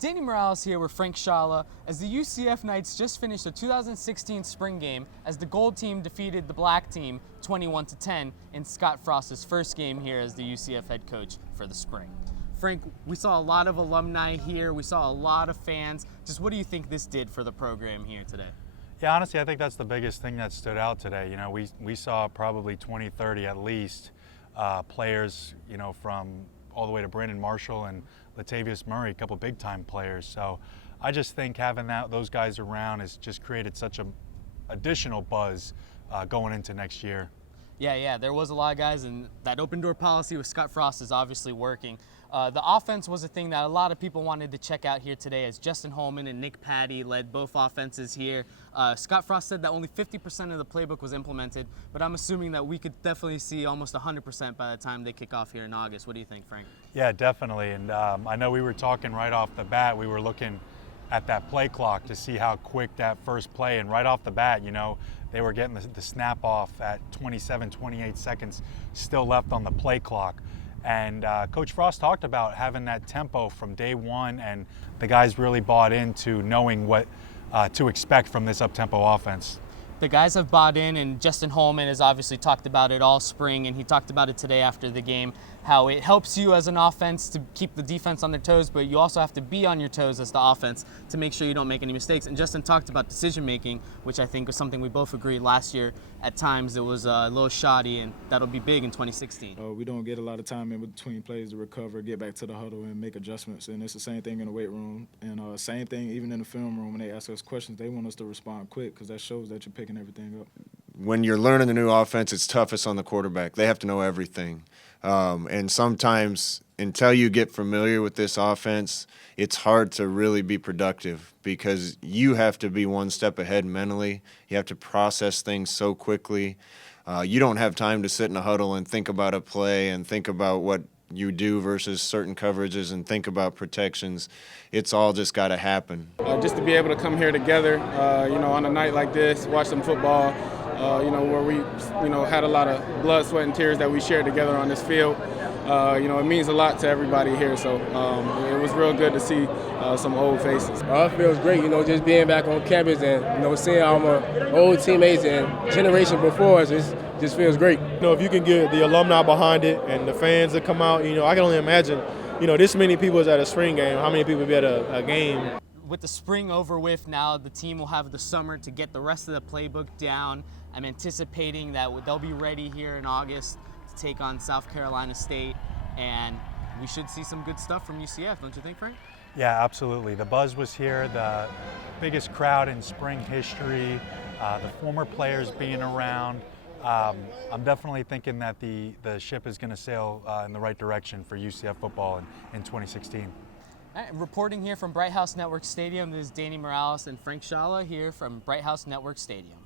Danny Morales here with Frank Shala as the UCF Knights just finished the 2016 spring game as the gold team defeated the black team 21-10 in Scott Frost's first game here as the UCF head coach for the spring. Frank, we saw a lot of alumni here, we saw a lot of fans. Just what do you think this did for the program here today? Yeah, honestly, I think that's the biggest thing that stood out today. You know, we saw probably 20, 30 at least players, you know, from all the way to Brandon Marshall and Latavius Murray, a couple big-time players. So I just think having those guys around has just created such an additional buzz going into next year. Yeah, there was a lot of guys, and that open door policy with Scott Frost is obviously working. The offense was a thing that a lot of people wanted to check out here today as Justin Holman and Nick Patty led both offenses here. Scott Frost said that only 50% of the playbook was implemented, but I'm assuming that we could definitely see almost 100% by the time they kick off here in August. What do you think, Frank? Yeah, definitely. And I know we were talking right off the bat, we were looking at that play clock to see how quick that first play, and right off the bat, you know, they were getting the snap off at 27, 28 seconds still left on the play clock. And Coach Frost talked about having that tempo from day one, and the guys really bought into knowing what to expect from this up-tempo offense. The guys have bought in, and Justin Holman has obviously talked about it all spring, and he talked about it today after the game, how it helps you as an offense to keep the defense on their toes, but you also have to be on your toes as the offense to make sure you don't make any mistakes. And Justin talked about decision-making, which I think was something we both agreed last year. At times it was a little shoddy, and that'll be big in 2016. We don't get a lot of time in between plays to recover, get back to the huddle, and make adjustments. And it's the same thing in the weight room, and same thing even in the film room. When they ask us questions, they want us to respond quick because that shows that you're picking everything up. When you're learning a new offense, it's toughest on the quarterback. They have to know everything. And sometimes until you get familiar with this offense, it's hard to really be productive because you have to be one step ahead mentally. You have to process things so quickly. You don't have time to sit in a huddle and think about a play and think about what you do versus certain coverages and think about protections. It's all just got to happen. Just to be able to come here together, on a night like this, watch some football, where we, had a lot of blood, sweat, and tears that we shared together on this field. It means a lot to everybody here, so it was real good to see some old faces. It feels great, just being back on campus and, seeing all my old teammates and generation before us, it just feels great. If you can get the alumni behind it and the fans that come out, I can only imagine, this many people is at a spring game, how many people be at a game. With the spring over with now, the team will have the summer to get the rest of the playbook down. I'm anticipating that they'll be ready here in August to take on South Carolina State, and we should see some good stuff from UCF, don't you think, Frank? Yeah, absolutely. The buzz was here, the biggest crowd in spring history, the former players being around. I'm definitely thinking that the ship is going to sail in the right direction for UCF football in 2016. All right, reporting here from Bright House Network Stadium, this is Danny Morales and Frank Shala here from Bright House Network Stadium.